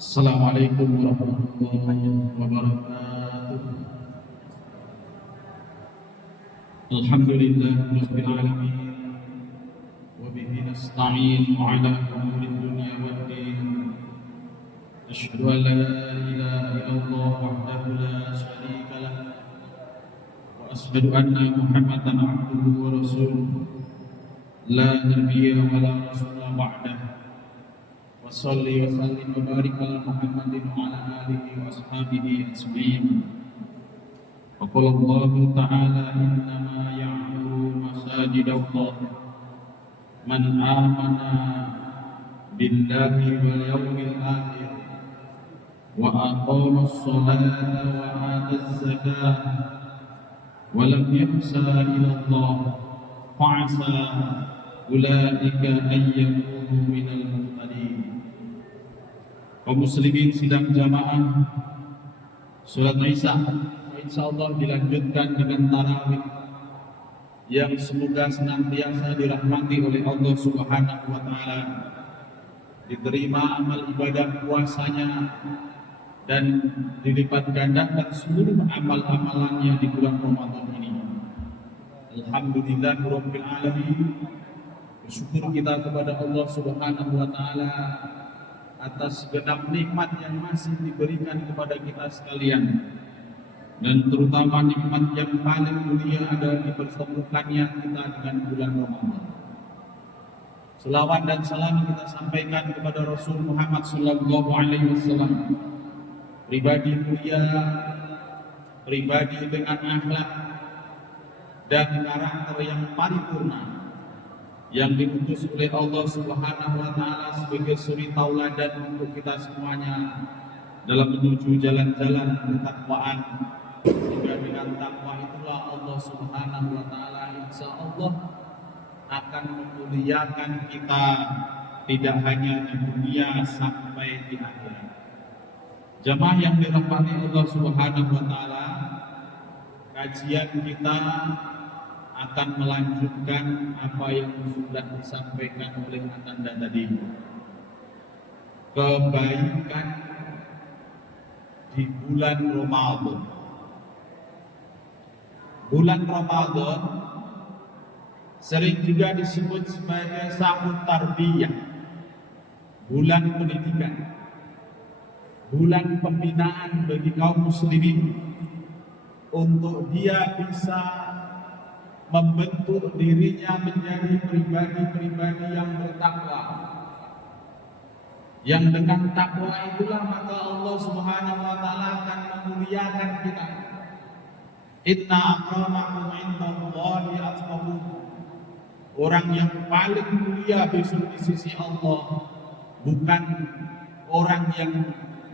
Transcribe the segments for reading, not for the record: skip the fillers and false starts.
Assalamualaikum warahmatullahi wabarakatuh. Alhamdulillahirabbil alamin wa bihi nasta'in 'ala umuri dunya waddin. Asyhadu an la ilaha illallah wahdahu la syarika lah wa asyhadu anna Muhammadan 'abduhu wa rasuluh la nabiyya wa la rasula ba'dahu. Wassalli wa sallim wa barik ala Muhammadin wa ala alihi wa ashabihi ajma'in. Wa qala Allah ta'ala innama ya'muru masajidallah man amana billahi wal yawmil akhir wa aqama as-salata wa ata az-zakata wa lam yakhsha ila Allah fa'asa ulaika an yakunu minal muhtadin. Kaum muslimin sidang jamaah surat Isa insyaallah dilanjutkan dengan tarawih yang semoga senantiasa dirahmati oleh Allah Subhanahu wa taala, diterima amal ibadah puasanya dan dilipat gandakan seluruh amal-amalannya di bulan Ramadan ini. Alhamdulillahirabbil alamin. Bersyukur kita kepada Allah Subhanahu wa taala atas segenap nikmat yang masih diberikan kepada kita sekalian, dan terutama nikmat yang paling mulia adalah dipertemukannya kita dengan bulan Ramadan. Selawat dan salam kita sampaikan kepada Rasul Muhammad sallallahu alaihi wasallam, pribadi mulia, pribadi dengan akhlak dan karakter yang paripurna, yang diutus oleh Allah Subhanahu wa taala sebagai suri tauladan untuk kita semuanya dalam menuju jalan-jalan ketakwaan. Sehingga dengan takwa itulah Allah Subhanahu wa taala insyaallah akan memuliakan kita tidak hanya di dunia sampai di akhirat. Jamaah yang dirahmati Allah Subhanahu wa taala, kajian kita akan melanjutkan apa yang sudah disampaikan oleh Ananda tadi. Kebaikan di bulan Ramadan. Bulan Ramadan sering juga disebut sebagai sahur tarbiyah, bulan pendidikan, bulan pembinaan bagi kaum muslimin untuk dia bisa membentuk dirinya menjadi pribadi-pribadi yang bertakwa. Yang dengan takwa itulah maka Allah Subhanahu wa taala akan memuliakan kita. Inna akramakum indallahi atqakum. Orang yang paling mulia besok di sisi Allah bukan orang yang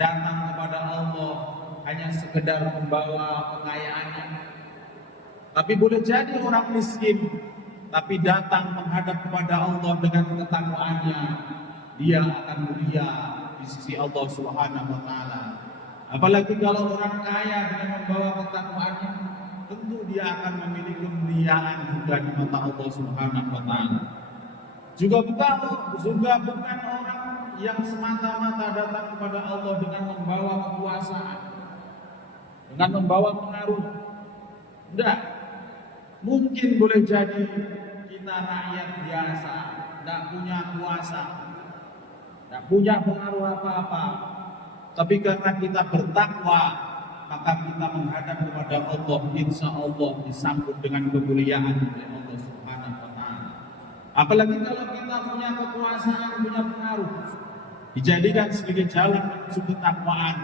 datang kepada Allah hanya sekedar membawa kekayaannya, tapi boleh jadi orang miskin, tapi datang menghadap kepada Allah dengan ketakwaannya, dia akan mulia di sisi Allah Subhanahu wa taala. Apalagi kalau orang kaya dengan membawa ketakwaannya, tentu dia akan memiliki kemuliaan juga di mata Allah Subhanahu wa taala. Juga bukan orang yang semata-mata datang kepada Allah dengan membawa kekuasaan, dengan membawa pengaruh. Enggak. Mungkin boleh jadi kita rakyat biasa, tidak punya kuasa, tidak punya pengaruh apa-apa, tapi karena kita bertakwa, maka kita menghadap kepada Allah, insya Allah disambut dengan kemuliaan oleh Allah Subhanahu wa taala. Apalagi kalau kita punya kekuasaan, punya pengaruh, dijadikan sebagai jalan menuju ketakwaan,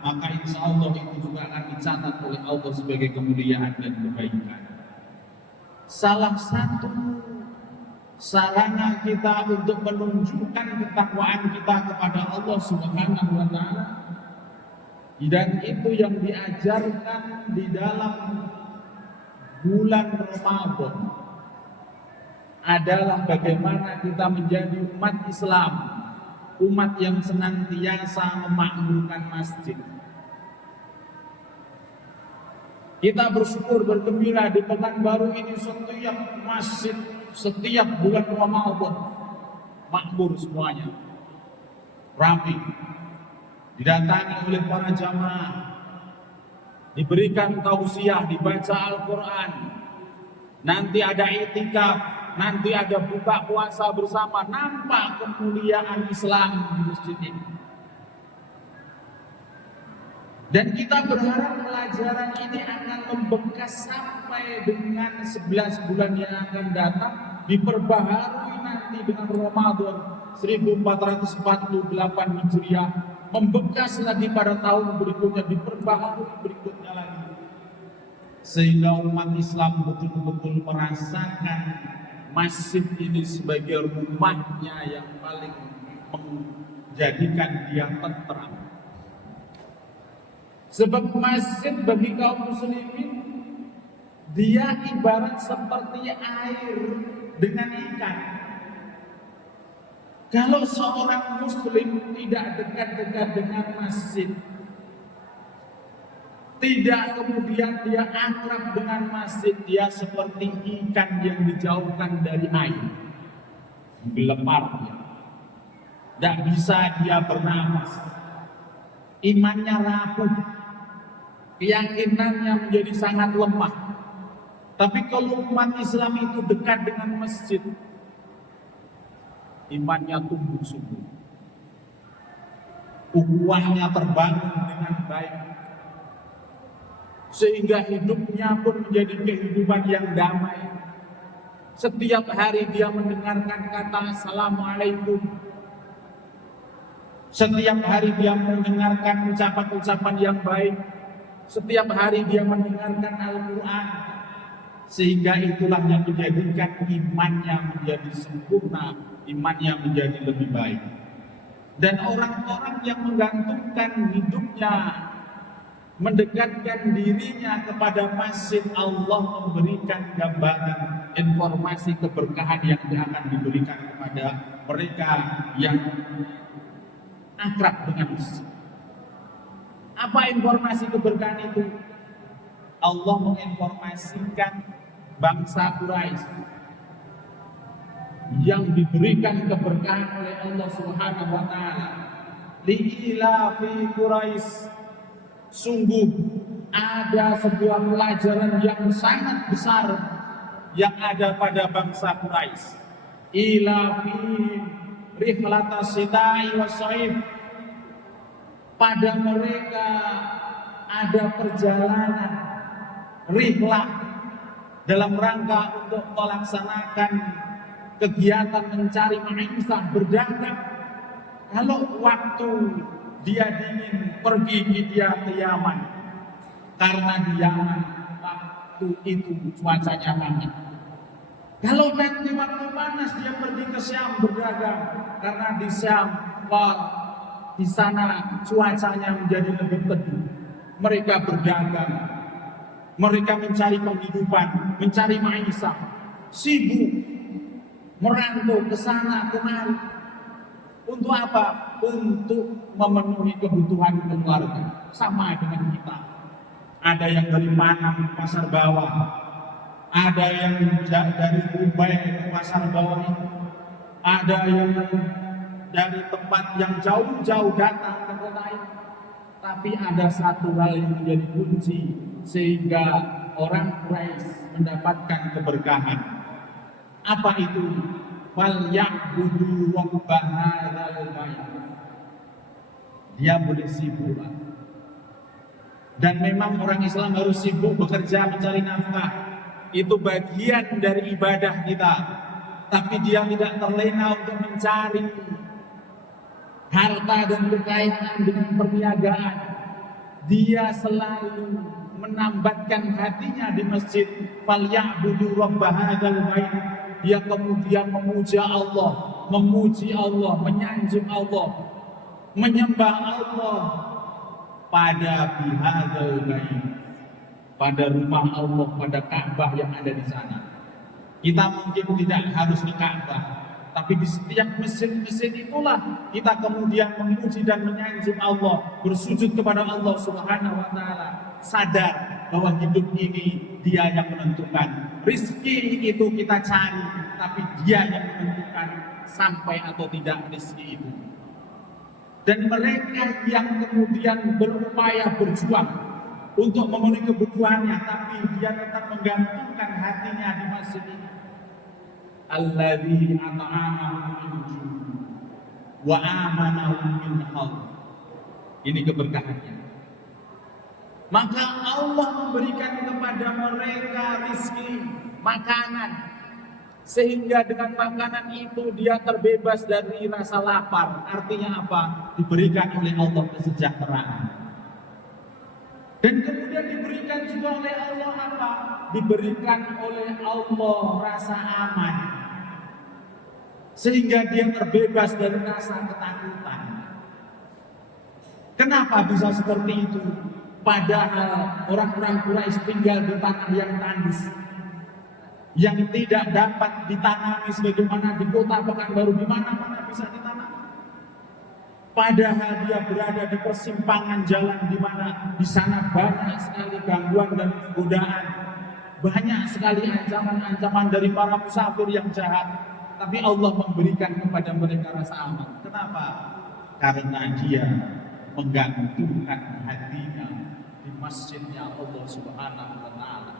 maka insya Allah itu juga akan dicatat oleh Allah sebagai kemuliaan dan kebaikan. Salah satu sarana kita untuk menunjukkan ketakwaan kita kepada Allah Subhanahu wa taala, dan itu yang diajarkan di dalam bulan Ramadan, adalah bagaimana kita menjadi umat Islam, umat yang senantiasa memakmurkan masjid. Kita bersyukur, bergembira di Pekanbaru ini setiap masjid, setiap bulan Ramadan makmur semuanya, rapi. didatangi oleh para jamaah, diberikan tausiah, dibaca Al-Quran, nanti ada itikaf, nanti ada buka puasa bersama, nampak kemuliaan Islam di masjid ini. Dan kita berharap pelajaran ini akan membekas sampai dengan 11 bulan yang akan datang, diperbaharui nanti dengan Ramadan 1448 Hijriah, membekas lagi pada tahun berikutnya, diperbaharui berikutnya lagi, sehingga umat Islam betul-betul merasakan masjid ini sebagai rumahnya yang paling menjadikan dia tentram. Sebab masjid bagi kaum muslimin, dia ibarat seperti air dengan ikan. Kalau seorang muslim tidak dekat-dekat dengan masjid, tidak kemudian dia akrab dengan masjid, dia seperti ikan yang dijauhkan dari air, gelepar dia, tidak bisa dia bernapas, imannya rapuh, keyakinannya menjadi sangat lemah. Tapi kalau umat Islam itu dekat dengan masjid, imannya tumbuh subur, ukhuwahnya terbangun dengan baik, sehingga hidupnya pun menjadi kehidupan yang damai. Setiap hari dia mendengarkan kata Assalamualaikum, setiap hari dia mendengarkan ucapan-ucapan yang baik, setiap hari dia mendengarkan Al-Quran, sehingga itulah yang menjadikan imannya menjadi sempurna, imannya menjadi lebih baik. Dan orang-orang yang menggantungkan hidupnya, mendekatkan dirinya kepada masjid, Allah memberikan gambaran, informasi keberkahan yang akan diberikan kepada mereka yang akrab dengan masjid. Apa informasi keberkahan itu? Allah menginformasikan bangsa Quraisy yang diberikan keberkahan oleh Allah Subhanahu wa taala. Li'ila fi Quraisy, sungguh ada sebuah pelajaran yang sangat besar yang ada pada bangsa Quraisy. Ila fi rihlatas sita'i was-shaif, pada mereka ada perjalanan rihlah dalam rangka untuk melaksanakan kegiatan mencari ma'isah, berdagang. Kalau waktu dia dingin, pergi dia ke Yaman, karena di Yaman waktu itu cuacanya panas. Kalau nanti waktu panas, dia pergi ke Syam berdagang, karena di Syam di sana cuacanya menjadi lebih teduh. Mereka berdagang, mereka mencari penghidupan, mencari ma'isah, sibuk merantau ke sana kemari. Untuk apa? Untuk memenuhi kebutuhan keluarga. Sama dengan kita. Ada yang dari Manang ke pasar bawah, ada yang dari Ubay ke pasar bawah, ada yang dari tempat yang jauh-jauh datang ke kota ini. Tapi ada satu hal yang menjadi kunci sehingga orang Quraisy mendapatkan keberkahan. Apa itu? Fal ya'budu rabb hadzal bait. Dia boleh sibuk, dan memang orang Islam harus sibuk bekerja mencari nafkah. Itu bagian dari ibadah kita. Tapi dia tidak terlena untuk mencari harta dan kekayaan dengan perniagaan. Dia selalu menambatkan hatinya di masjid. Fal ya'budu rabb hadzal bait. Dia kemudian memuja Allah, memuji Allah, menyanjung Allah, menyembah Allah pada bihadzal bait, pada rumah Allah, pada Ka'bah yang ada di sana. Kita mungkin tidak harus ke Ka'bah, tapi di setiap masjid-masjid itulah kita kemudian memuji dan menyanjung Allah, bersujud kepada Allah Subhanahu wa taala, sadar bahwa hidup ini Dia yang menentukan. Rizki itu kita cari, tapi Dia yang menentukan sampai atau tidak rizki itu. Dan mereka yang kemudian berupaya berjuang untuk memenuhi kebutuhannya, tapi dia tetap menggantungkan hatinya di masjid ini. Alladzi at'amahum min ju' wa amanahum min khauf. Ini keberkahannya. Maka Allah memberikan kepada mereka rizki, makanan, sehingga dengan makanan itu dia terbebas dari rasa lapar. Artinya apa? Diberikan oleh Allah kesejahteraan. Dan kemudian diberikan juga oleh Allah apa? Diberikan oleh Allah rasa aman, sehingga dia terbebas dari rasa ketakutan. Kenapa bisa seperti itu? Padahal orang-orang Quraisy tinggal di tanah yang tandus, yang tidak dapat ditanami sebagaimana di kota Pekanbaru, di mana-mana bisa ditanam. Padahal dia berada di persimpangan jalan di mana di sana banyak sekali gangguan dan godaan, banyak sekali ancaman-ancaman dari para musafir yang jahat. Tapi Allah memberikan kepada mereka rasa aman. Kenapa? Karena dia menggantungkan hatinya di masjidnya Allah Subhanahu wa Ta'ala.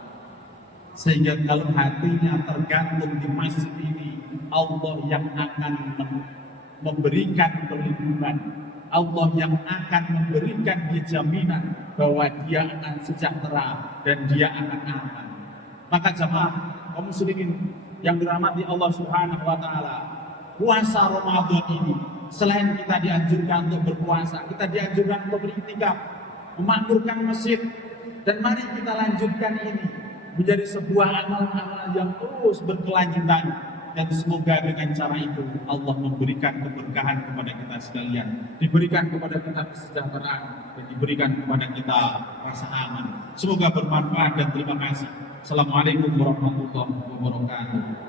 Sehingga kalau hatinya tergantung di masjid ini, Allah yang akan memberikan perlindungan, Allah yang akan memberikan dia jaminan bahwa dia akan sejahtera dan dia akan aman. Maka jemaah kaum muslimin yang dirahmati Allah Subhanahu wa Ta'ala, puasa Ramadan ini selain kita dianjurkan untuk berpuasa, kita dianjurkan untuk beriktikaf, memakmurkan masjid, dan mari kita lanjutkan ini menjadi sebuah amal-amal yang terus berkelanjutan. Dan semoga dengan cara itu Allah memberikan keberkahan kepada kita sekalian, diberikan kepada kita kesejahteraan, dan diberikan kepada kita rasa aman. Semoga bermanfaat dan terima kasih. Assalamualaikum warahmatullahi wabarakatuh.